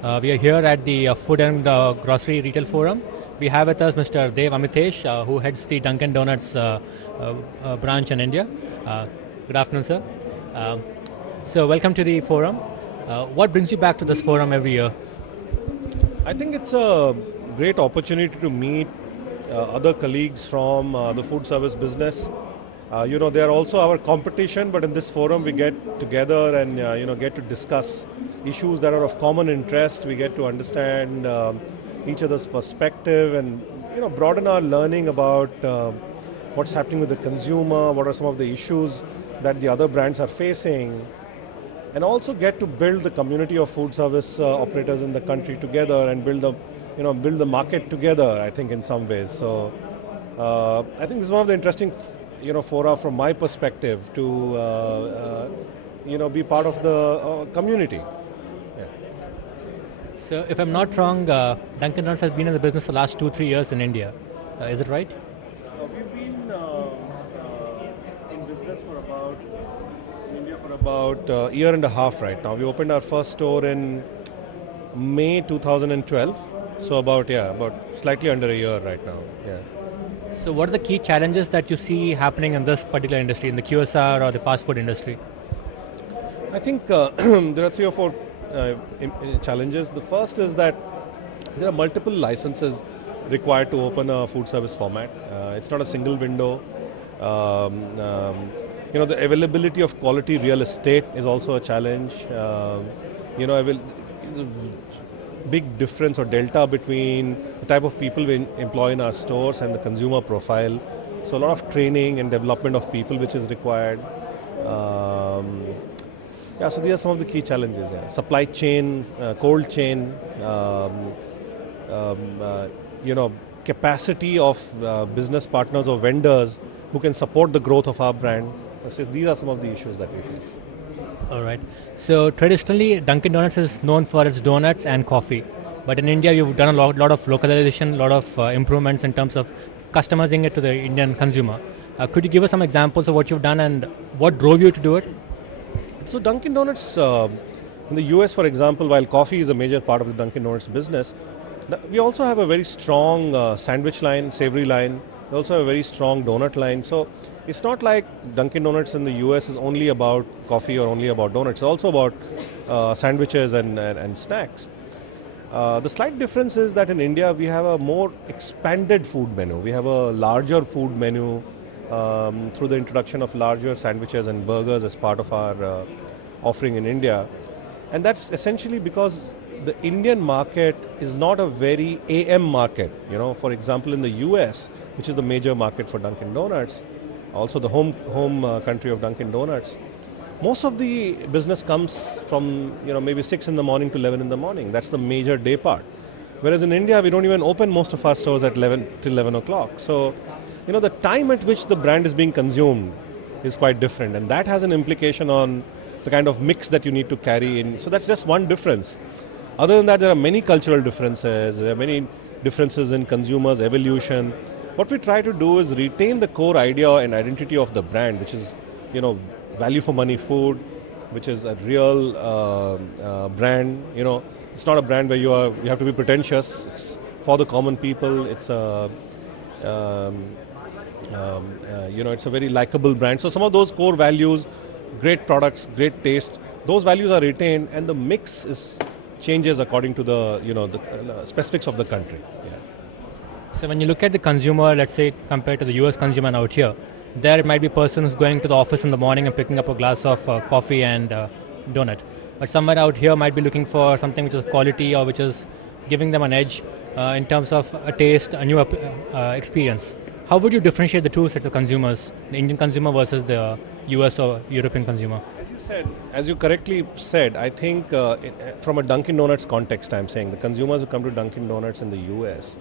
We are here at the Food and Grocery Retail Forum. We have with us Mr. Amritesh, who heads the Dunkin' Donuts branch in India. Good afternoon, sir. So welcome to the forum. What brings you back to this forum every year? I think it's a great opportunity to meet other colleagues from the food service business. They are also our competition, but in this forum we get together and get to discuss issues that are of common interest. We get to understand each other's perspective and broaden our learning about what's happening with the consumer, what are some of the issues that the other brands are facing, and also get to build the community of food service operators in the country together and build the market together, I think, in some ways. So I think this is one of the interesting fora from my perspective to be part of the community. Yeah. So if I'm not wrong, Dunkin' Donuts has been in the business for the last 2-3 years in India. Is it right? We've been in business in India for about a year and a half right now. We opened our first store in May 2012. So about slightly under a year right now. Yeah. So what are the key challenges that you see happening in this particular industry, in the QSR or the fast food industry? I think there are 3 or 4 challenges. The first is that there are multiple licenses required to open a food service format. It's not a single window. The availability of quality real estate is also a challenge. Big difference or delta between the type of people we employ in our stores and the consumer profile. So a lot of training and development of people which is required. So these are some of the key challenges. Yeah. Supply chain, cold chain, capacity of business partners or vendors who can support the growth of our brand. So these are some of the issues that we face. All right. So traditionally, Dunkin' Donuts is known for its donuts and coffee. But in India, you've done a lot of localization, a lot of improvements in terms of customizing it to the Indian consumer. Could you give us some examples of what you've done and what drove you to do it? So Dunkin' Donuts, in the US, for example, while coffee is a major part of the Dunkin' Donuts business, we also have a very strong sandwich line, savory line. We also have a very strong donut line. So it's not like Dunkin' Donuts in the US is only about coffee or only about donuts. It's also about sandwiches and snacks. The slight difference is that in India we have a more expanded food menu. We have a larger food menu through the introduction of larger sandwiches and burgers as part of our offering in India. And that's essentially because the Indian market is not a very AM market. For example, in the US, which is the major market for Dunkin' Donuts, also the home country of Dunkin' Donuts, most of the business comes from maybe 6 in the morning to 11 in the morning. That's the major day part. Whereas in India, we don't even open most of our stores at 11 till 11 o'clock. So, the time at which the brand is being consumed is quite different, and that has an implication on the kind of mix that you need to carry in. So that's just one difference. Other than that, there are many cultural differences. There are many differences in consumers' evolution. What we try to do is retain the core idea and identity of the brand, which is, value for money food, which is a real brand. It's not a brand where you have to be pretentious. It's for the common people. It's a it's a very likable brand. So some of those core values, great products, great taste, those values are retained, and the mix changes according to the specifics of the country. Yeah. So when you look at the consumer, let's say compared to the US consumer out here, there it might be a person who's going to the office in the morning and picking up a glass of coffee and donut. But somewhere out here might be looking for something which is quality or which is giving them an edge in terms of a taste, a new experience. How would you differentiate the two sets of consumers, the Indian consumer versus the US or European consumer? As you correctly said, I think from a Dunkin' Donuts context, I'm saying the consumers who come to Dunkin' Donuts in the US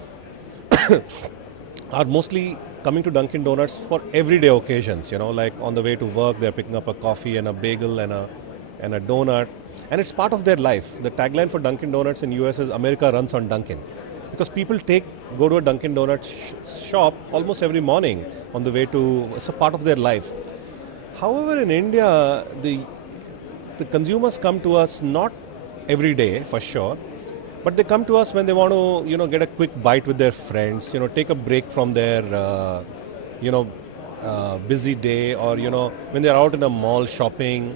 are mostly coming to Dunkin' Donuts for everyday occasions, like on the way to work, they're picking up a coffee and a bagel and a donut, and it's part of their life. The tagline for Dunkin' Donuts in US is America runs on Dunkin', because people go to a Dunkin' Donuts shop almost every morning on the way to, it's a part of their life. However, in India, the consumers come to us not every day, for sure, But they come to us when they want to, get a quick bite with their friends, take a break from their, busy day, or, when they're out in a mall shopping.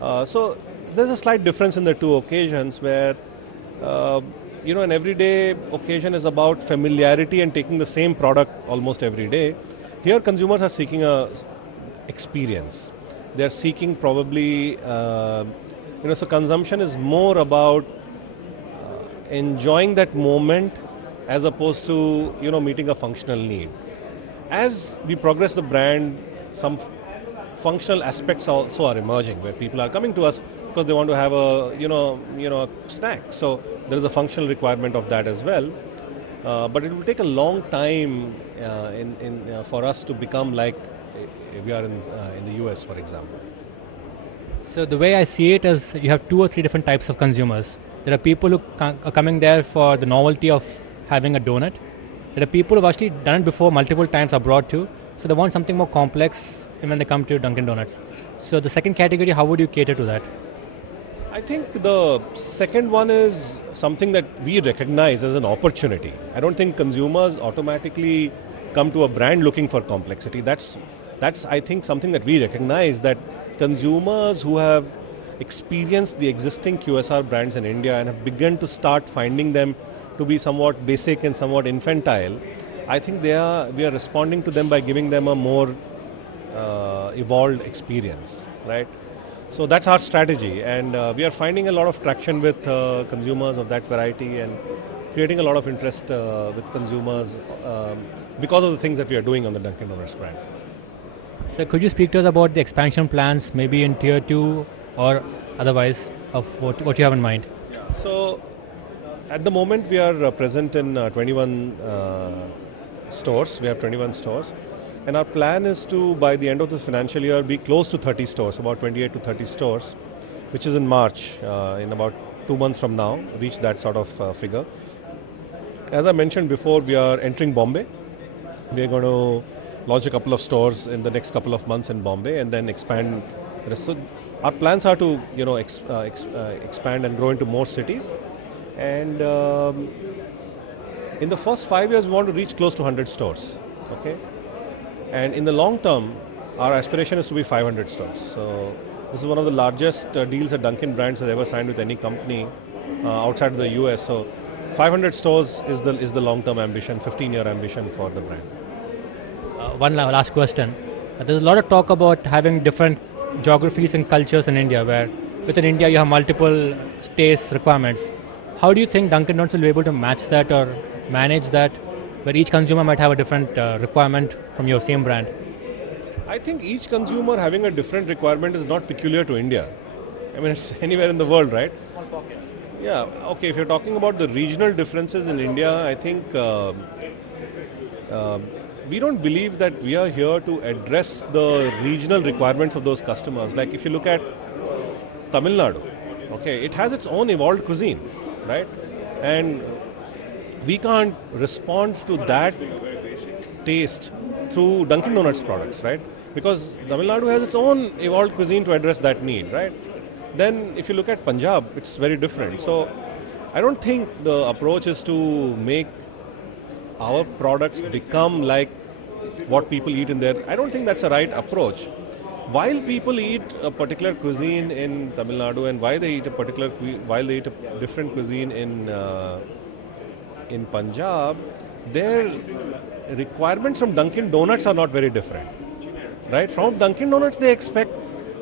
So there's a slight difference in the two occasions where, an everyday occasion is about familiarity and taking the same product almost every day. Here consumers are seeking a experience. They're seeking probably, so consumption is more about enjoying that moment as opposed to, meeting a functional need. As we progress the brand, some functional aspects also are emerging where people are coming to us because they want to have a snack. So there is a functional requirement of that as well. But it will take a long time for us to become like we are in the US, for example. So the way I see it is you have 2 or 3 different types of consumers. There are people who are coming there for the novelty of having a donut. There are people who have actually done it before multiple times abroad too. So they want something more complex when they come to Dunkin' Donuts. So the second category, how would you cater to that? I think the second one is something that we recognize as an opportunity. I don't think consumers automatically come to a brand looking for complexity. That's I think something that we recognize, that consumers who have experienced the existing QSR brands in India and have begun to start finding them to be somewhat basic and somewhat infantile, I think we are responding to them by giving them a more evolved experience, right? So that's our strategy, and we are finding a lot of traction with consumers of that variety and creating a lot of interest with consumers because of the things that we are doing on the Dunkin' Donuts brand. So could you speak to us about the expansion plans, maybe in tier 2 or otherwise, of what you have in mind? So at the moment we are present in 21 stores. We have 21 stores. And our plan is to, by the end of the financial year, be close to 30 stores, about 28 to 30 stores, which is in March, in about 2 months from now, reach that sort of figure. As I mentioned before, we are entering Bombay. We are going to launch a couple of stores in the next couple of months in Bombay and then expand the rest. So our plans are to, expand and grow into more cities. And in the first 5 years, we want to reach close to 100 stores. Okay. And in the long term, our aspiration is to be 500 stores. So this is one of the largest deals that Dunkin' brands has ever signed with any company outside of the US. So 500 stores is the long-term ambition, 15-year ambition for the brand. One last question. There's a lot of talk about having different geographies and cultures in India, where within India you have multiple taste requirements. How do you think Dunkin' Donuts will be able to match that or manage that, where each consumer might have a different requirement from your same brand? I think each consumer having a different requirement is not peculiar to India. I mean, it's anywhere in the world, right? Small pockets. Yeah, okay, if you're talking about the regional differences in India, I think we don't believe that we are here to address the regional requirements of those customers. Like if you look at Tamil Nadu, okay, it has its own evolved cuisine, right? And we can't respond to that taste through Dunkin' Donuts products, right? Because Tamil Nadu has its own evolved cuisine to address that need, right? Then if you look at Punjab, it's very different. So I don't think the approach is to make our products become like what people eat in there. I don't think that's the right approach. While people eat a particular cuisine in Tamil Nadu and while they eat a different cuisine in Punjab, their requirements from Dunkin' Donuts are not very different, right? From Dunkin' Donuts, they expect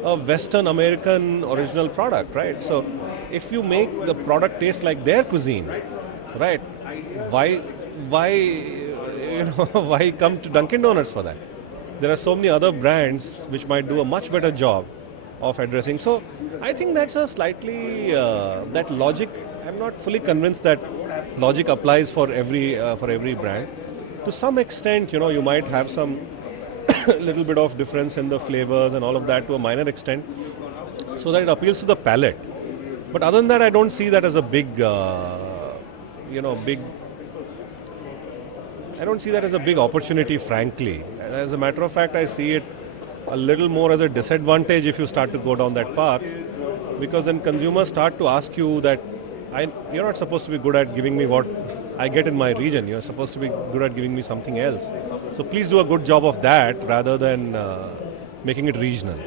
a Western American original product, right? So if you make the product taste like their cuisine, right? Why why come to Dunkin' Donuts for that? There are so many other brands which might do a much better job of addressing. So I think that's a slightly that logic. I'm not fully convinced that logic applies for every brand. To some extent, you might have some little bit of difference in the flavors and all of that to a minor extent, so that it appeals to the palate. But other than that, I don't see that as a big. I don't see that as a big opportunity, frankly. And as a matter of fact, I see it a little more as a disadvantage if you start to go down that path, because then consumers start to ask you that, you're not supposed to be good at giving me what I get in my region. You're supposed to be good at giving me something else. So please do a good job of that rather than making it regional.